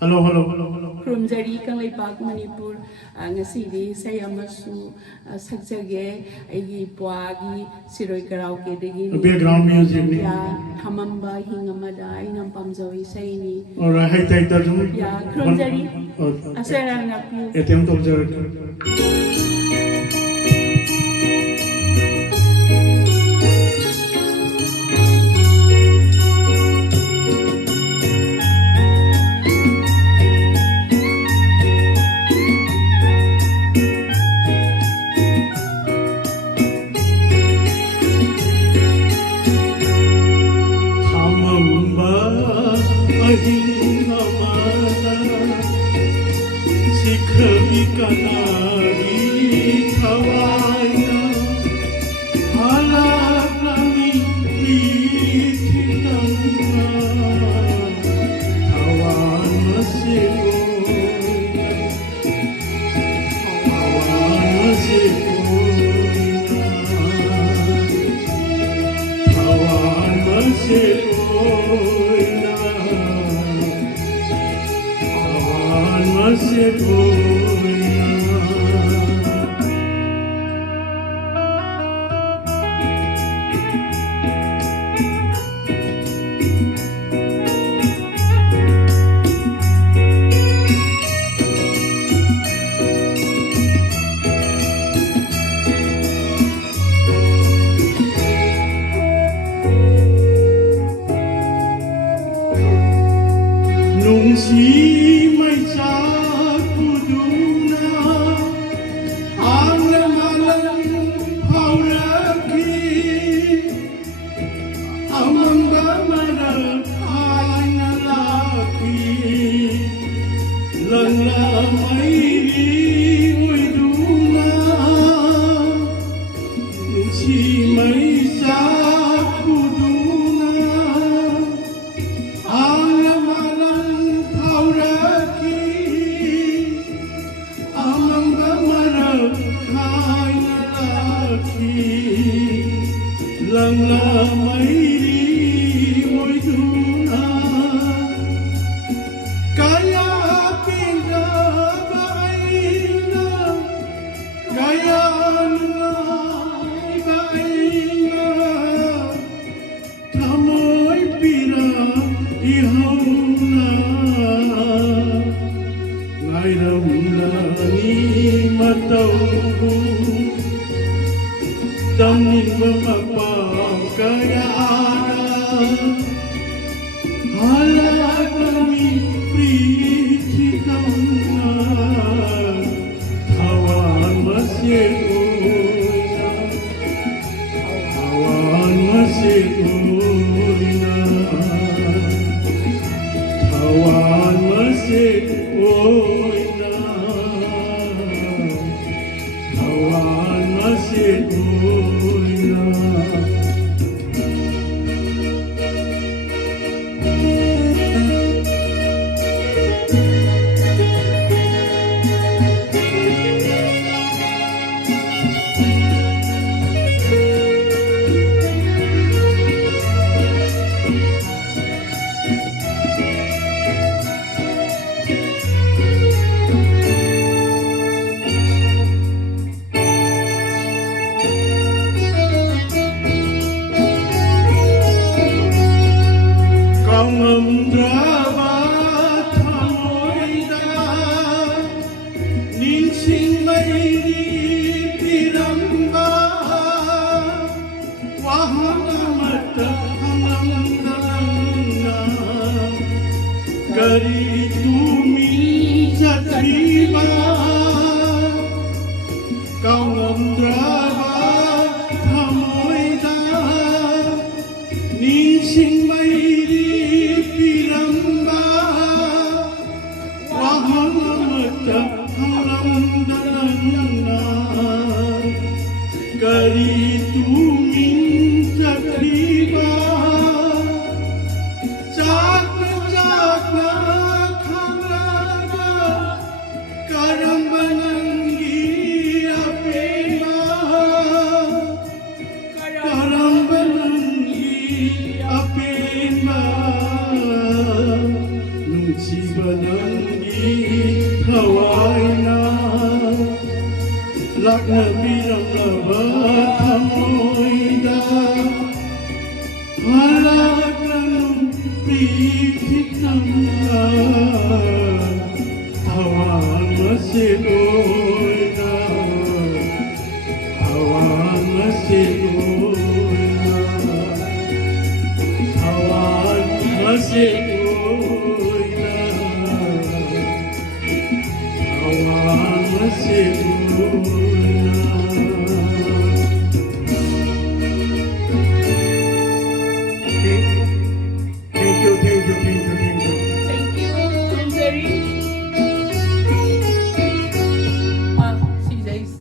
Hello, hello. Krumjari Kanglaipak Manipur ngasi say amasu sakjage aigi puagi siroi karaoke degi Background music ni. ya thamamba hingamada ainam pamjawi say ni. Alright, hi title tu. Ya Krumjari asera ngapi. Attempt of the นั้นดีถวายนาลักนบีรังละบาทำโอยดาฮาลากันนุปีทิศนังลาถวายมัสยิดโอยดาถวายมัสยิดโอยดาถวายมัสยิด